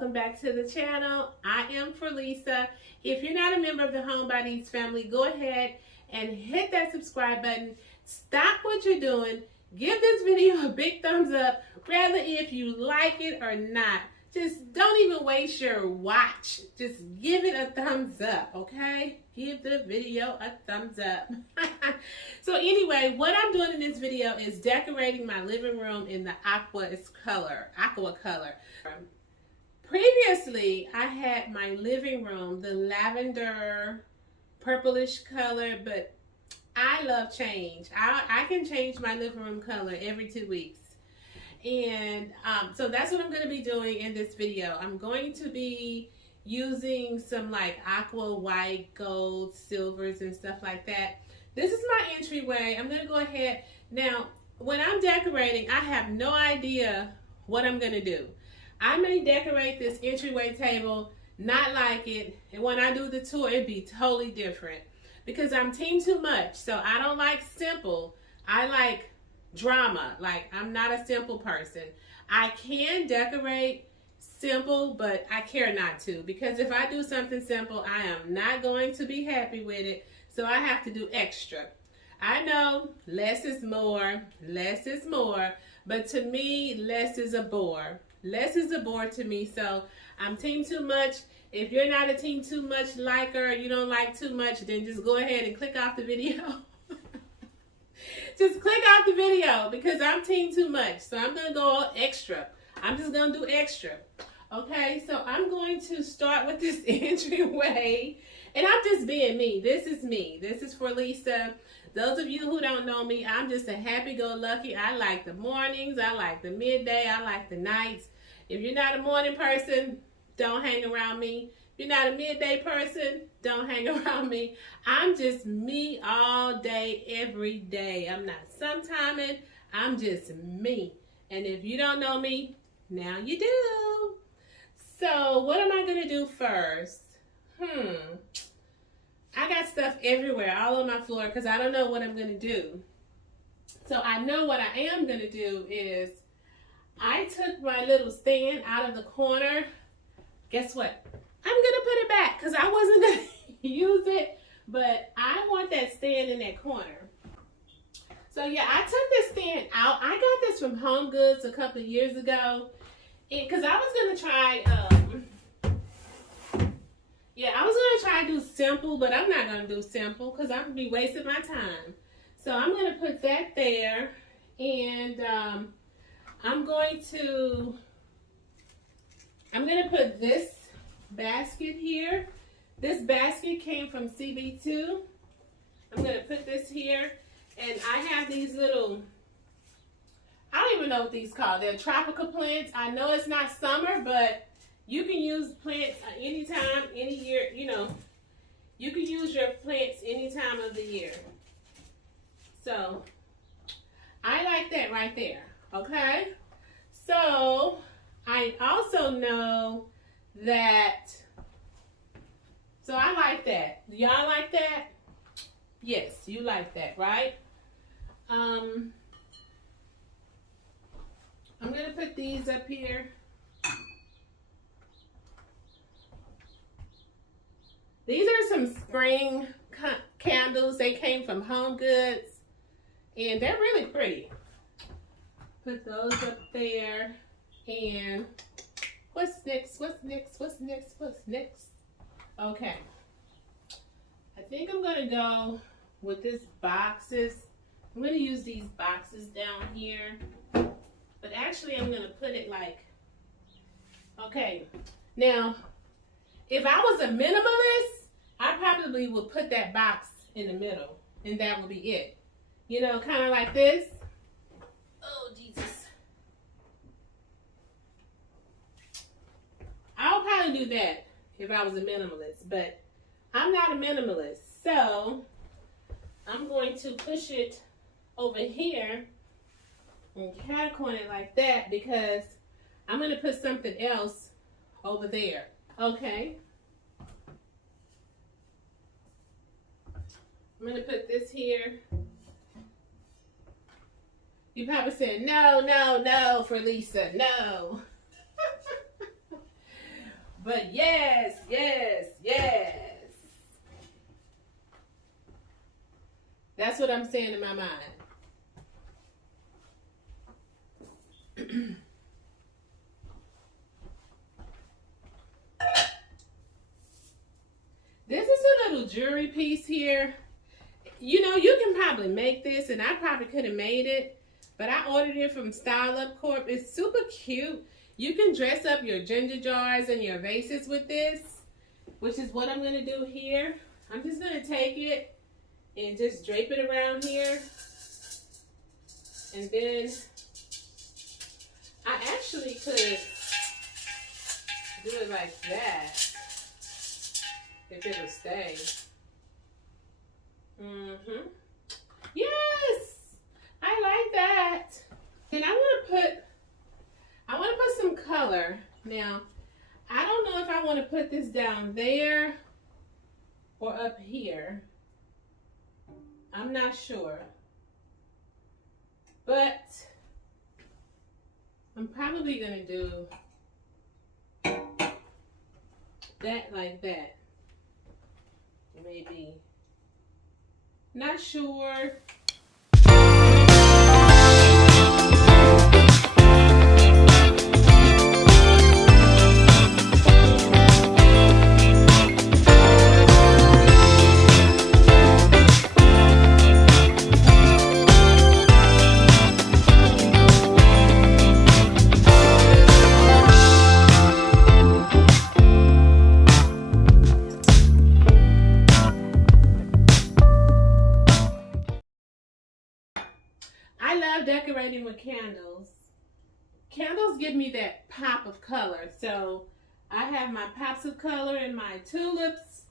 welcome back to the channel. I am Lisa. If you're not a member of the Home by Needs family, go ahead and hit that subscribe button. Stop what you're doing. Give this video a big thumbs up, whether if you like it or not. Just don't even waste your watch. Just give it a thumbs up, okay? Give the video a thumbs up. So anyway, what I'm doing in this video is decorating my living room in the AQUA color. Previously, I had my living room, the lavender purplish color, but I love change. I can change my living room color every 2 weeks. And so that's what I'm going to be doing in this video. I'm going to be using some like aqua, white, gold, silvers, and stuff like that. This is my entryway. I'm going to go ahead. Now, when I'm decorating, I have no idea what I'm going to do. I may decorate this entryway table, not like it, and when I do the tour, it'd be totally different. Because I'm team too much, so I don't like simple. I like drama. Like, I'm not a simple person. I can decorate simple, but I care not to, because if I do something simple, I am not going to be happy with it, so I have to do extra. I know less is more, but to me, less is a bore. Less is a bore to me, so I'm team too much. If you're not a team too much liker, you don't like too much, then just go ahead and click off the video. Just click off the video, because I'm team too much. So I'm going to go extra. I'm just going to do extra. Okay, so I'm going to start with this entryway. And I'm just being me. This is me. This is for Lisa. Those of you who don't know me, I'm just a happy-go-lucky. I like the mornings. I like the midday. I like the nights. If you're not a morning person, don't hang around me. If you're not a midday person, don't hang around me. I'm just me all day, every day. I'm not sometiming. I'm just me. And if you don't know me, now you do. So what am I going to do first? I got stuff everywhere, all on my floor, because I don't know what I'm going to do. So I know what I am going to do is I took my little stand out of the corner. Guess what? I'm going to put it back because I wasn't going to use it, but I want that stand in that corner. So yeah, I took this stand out. I got this from Home Goods a couple of years ago because I was going to try, I was going to try to do simple, but I'm not going to do simple because I'm going to be wasting my time. So I'm going to put that there, and I'm going to put this basket here. This basket came from CB2. I'm going to put this here, and I have these little, I don't even know what these called. They're tropical plants. I know it's not summer, but you can use plants anytime, any year, you know. You can use your plants any time of the year. So, I like that right there, okay? So, I also know that, so I like that. Do y'all like that? Yes, you like that, right? I'm going to put these up here. These are some spring candles. They came from Home Goods, and they're really pretty. Put those up there. And what's next? Okay. I think I'm going to go with this boxes. I'm going to use these boxes down here. But actually, I'm going to put it like, okay. Now, if I was a minimalist, I probably would put that box in the middle, and that would be it. You know, kind of like this. Oh, Jesus. I'll probably do that if I was a minimalist, but I'm not a minimalist. So, I'm going to push it over here and catacorn it like that because I'm going to put something else over there. Okay. I'm going to put this here. You probably said, no, for Lisa, no. But yes, yes, yes. That's what I'm saying in my mind. This is a little jewelry piece here. You know, you can probably make this, and I probably could have made it, but I ordered it from Corp. It's super cute. You can dress up your ginger jars and your vases with this, which is what I'm going to do here. I'm just going to take it and just drape it around here. And then I actually could do it like that if it'll stay. Yes, I like that. And I want to put some color. Now, I don't know if I want to put this down there or up here. I'm not sure. But I'm probably going to do that like that. Maybe. Not sure. Decorating with candles. Candles give me that pop of color. So I have my pops of color in my tulips,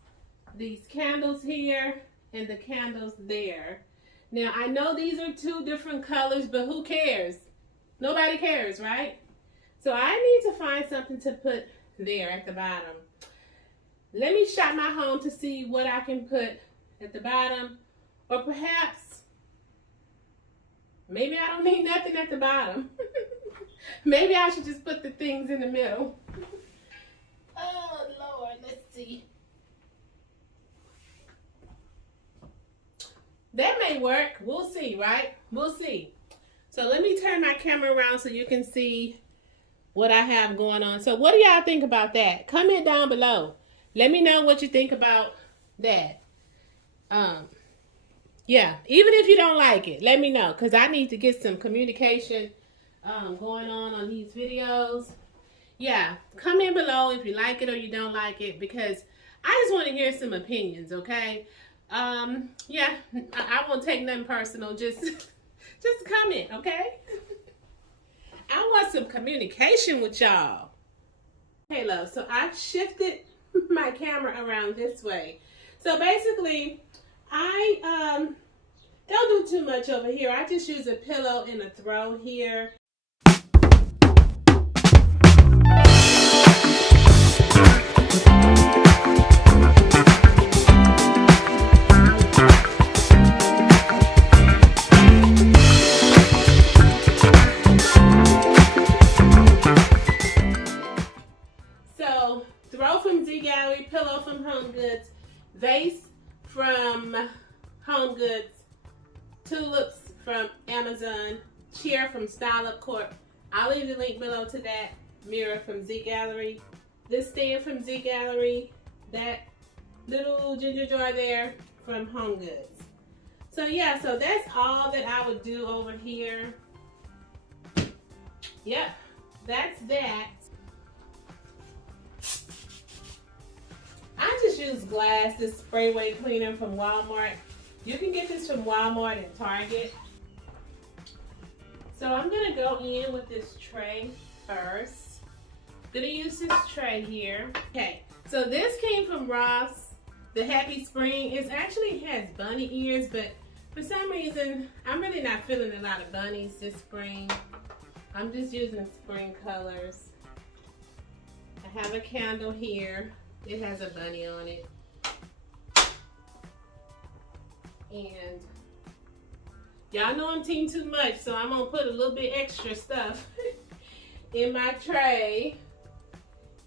these candles here, and the candles there. Now I know these are two different colors, but who cares? Nobody cares, right? So I need to find something to put there at the bottom. Let me shop my home to see what I can put at the bottom, or perhaps maybe I don't need nothing at the bottom. Maybe I should just put the things in the middle. Oh, Lord, let's see. That may work. We'll see, right? We'll see. So let me turn my camera around so you can see what I have going on. So what do y'all think about that? Comment down below. Let me know what you think about that. Yeah, even if you don't like it, let me know, because I need to get some communication going on these videos. Yeah, comment below if you like it or you don't like it, because I just want to hear some opinions, okay? Yeah, I won't take nothing personal. Just comment, okay? I want some communication with y'all. Hey, love, so I've shifted my camera around this way. So basically, I don't do too much over here. I just use a pillow and a throw here. So, throw from Z Gallery, pillow from Home Goods, vase from Home Goods, tulips from Amazon, chair from Corp. I'll leave the link below to that. Mirror from Z Gallery, this stand from Z Gallery, that little ginger jar there from Home Goods. So yeah, so that's all that I would do over here. Yep, that's that. I just use glass, this spray weight cleaner from Walmart. You can get this from Walmart and Target. So I'm gonna go in with this tray first. Gonna use this tray here. Okay, so this came from Ross, the Happy Spring. It actually has bunny ears, but for some reason, I'm really not feeling a lot of bunnies this spring. I'm just using spring colors. I have a candle here. It has a bunny on it. And y'all know I'm team too much, so I'm gonna put a little bit extra stuff in my tray.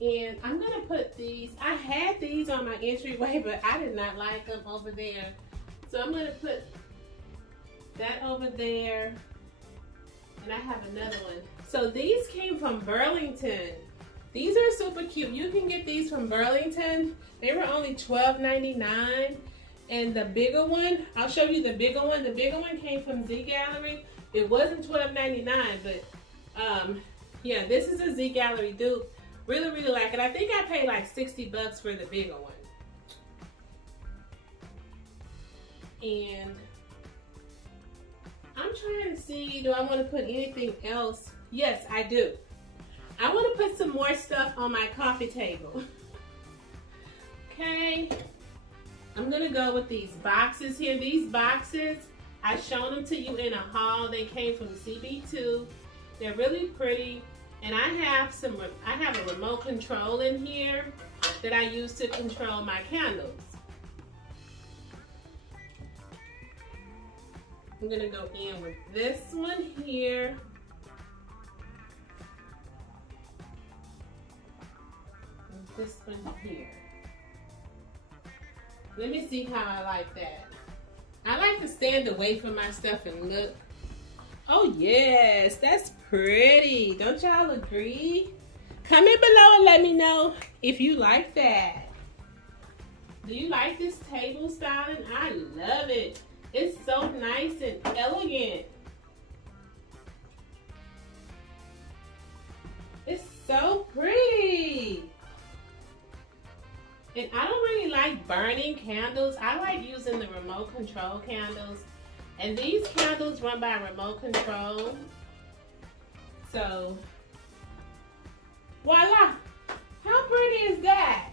And I'm gonna put these, I had these on my entryway, but I did not like them over there. So I'm gonna put that over there. And I have another one. So these came from Burlington. These are super cute. You can get these from Burlington. They were only $12.99. And the bigger one, I'll show you the bigger one. The bigger one came from Z Gallery. It wasn't $12.99, but yeah, this is a Z Gallery dupe. Really, really like it. I think I paid like 60 bucks for the bigger one. And I'm trying to see, do I want to put anything else? Yes, I do. I want to put some more stuff on my coffee table. Okay. I'm going to go with these boxes here. These boxes, I've shown them to you in a haul. They came from CB2. They're really pretty. And I have a remote control in here that I use to control my candles. I'm gonna go in with this one here. And this one here. Let me see how I like that. I like to stand away from my stuff and look. Oh yes, that's pretty. Don't y'all agree? Comment below and let me know if you like that. Do you like this table styling? I love it. It's so nice and elegant. It's so pretty. And I don't really like burning candles. I like using the remote control candles. And these candles run by remote control. So, voila! How pretty is that?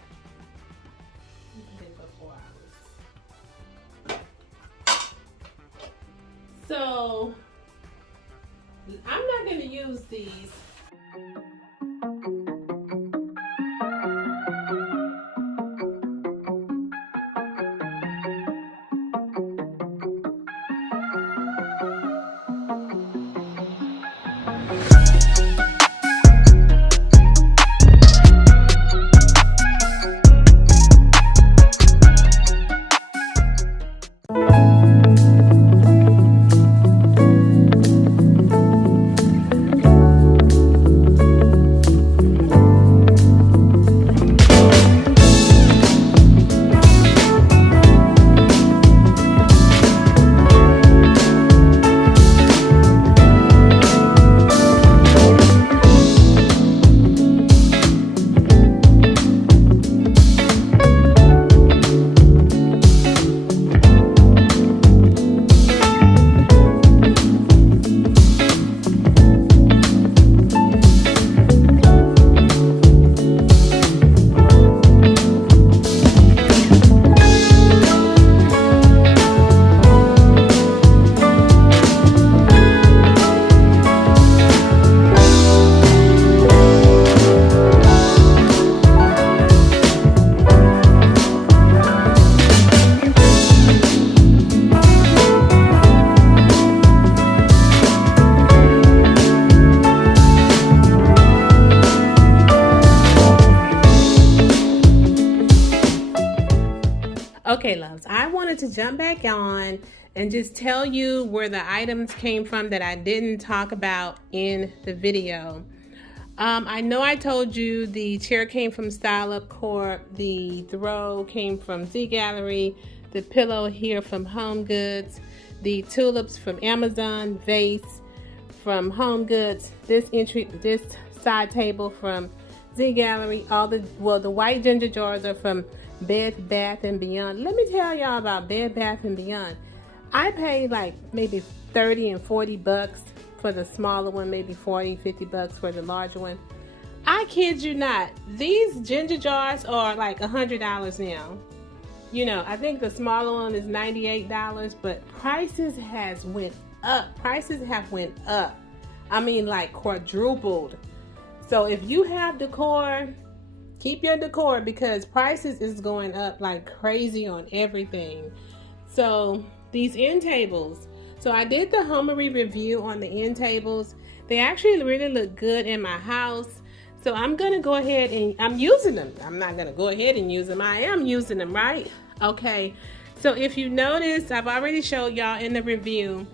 So, I'm not going to use these. Okay, loves, I wanted to jump back on and just tell you where the items came from that I didn't talk about in the video. I know I told you the chair came from Style Up Corp, the throw came from Z Gallery, the pillow here from Home Goods, the tulips from Amazon, vase from Home Goods, this side table from Z Gallery, the white ginger jars are from Bed Bath & Beyond. Let me tell y'all about Bed Bath & Beyond. I paid like maybe 30 and 40 bucks for the smaller one, maybe 40, 50 bucks for the larger one. I kid you not, these ginger jars are like $100 now. You know, I think the smaller one is $98, but prices has went up. Prices have went up. I mean, like quadrupled. So if you have decor, keep your decor because prices is going up like crazy on everything. So these end tables. So I did the Homery review on the end tables. They actually really look good in my house. So I'm going to go ahead and I'm using them. I'm not going to go ahead and use them. I am using them, right? Okay. So if you notice, I've already showed y'all in the review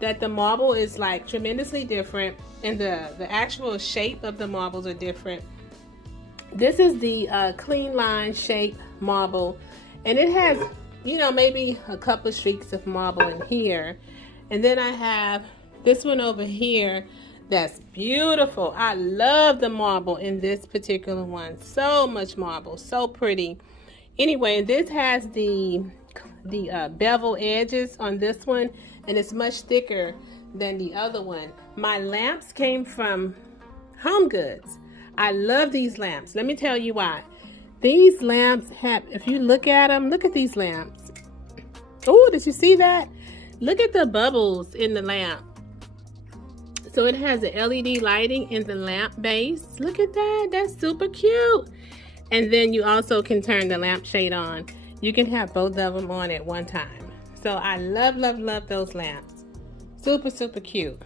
that the marble is like tremendously different, and the actual shape of the marbles are different. This is the clean line shape marble, and it has, you know, maybe a couple of streaks of marble in here. And then I have this one over here that's beautiful. I love the marble in this particular one. So much marble, so pretty. Anyway, this has the bevel edges on this one, and it's much thicker than the other one. My lamps came from Home Goods. I love these lamps. Let me tell you why. These lamps have, if you look at them, look at these lamps. Oh, did you see that? Look at the bubbles in the lamp. So it has the LED lighting in the lamp base. Look at that. That's super cute. And then you also can turn the lampshade on. You can have both of them on at one time. So I love, love, love those lamps. Super, super cute.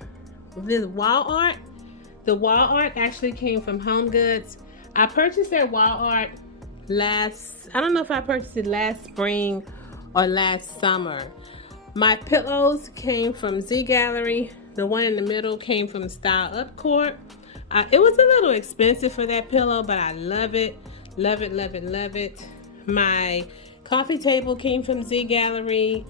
The wall art actually came from Home Goods. I purchased their wall art I don't know if I purchased it last spring or last summer. My pillows came from Z Gallery. The one in the middle came from Style Up Corp. It was a little expensive for that pillow, but I love it. Love it, love it, love it. My coffee table came from Z Gallery.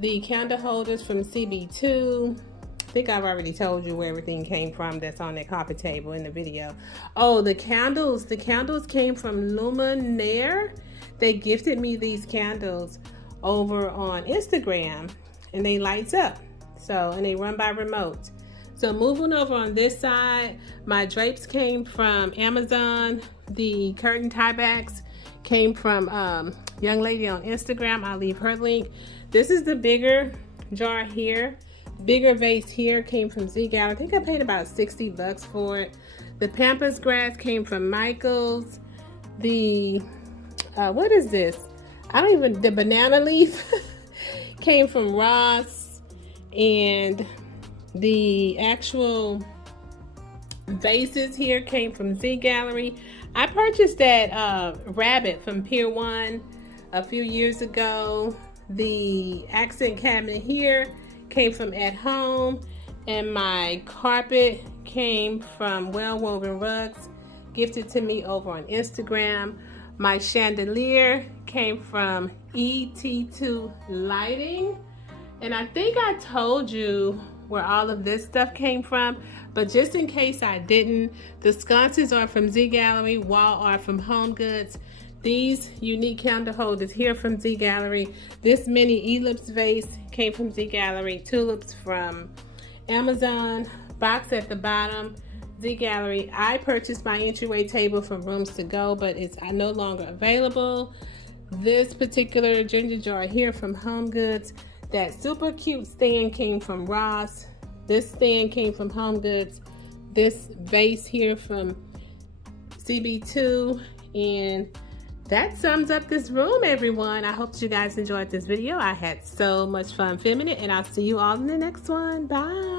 The candle holders from CB2. I think I've already told you where everything came from that's on that coffee table in the video. Oh, the candles. The candles came from Luminaire. They gifted me these candles over on Instagram, and they lights up. So, and they run by remote. So moving over on this side, my drapes came from Amazon. The curtain tiebacks came from young lady on Instagram. I'll leave her link. This is the bigger jar here. Bigger vase here came from Z Gallery. I think I paid about 60 bucks for it. The pampas grass came from Michael's. The, what is this? The banana leaf came from Ross. And the actual vases here came from Z Gallery. I purchased that rabbit from Pier 1 a few years ago. The accent cabinet here came from At Home. And my carpet came from Well Woven Rugs, gifted to me over on Instagram. My chandelier came from ET2 Lighting. And I think I told you where all of this stuff came from, but just in case I didn't, the sconces are from Z Gallery, wall art from Home Goods. These unique candle holders here from Z Gallery. This mini ellipse vase came from Z Gallery. Tulips from Amazon. Box at the bottom, Z Gallery. I purchased my entryway table from Rooms to Go, but it's no longer available. This particular ginger jar here from Home Goods. That super cute stand came from Ross. This stand came from Home Goods. This vase here from CB2. And that sums up this room, everyone. I hope you guys enjoyed this video. I had so much fun filming it, and I'll see you all in the next one. Bye.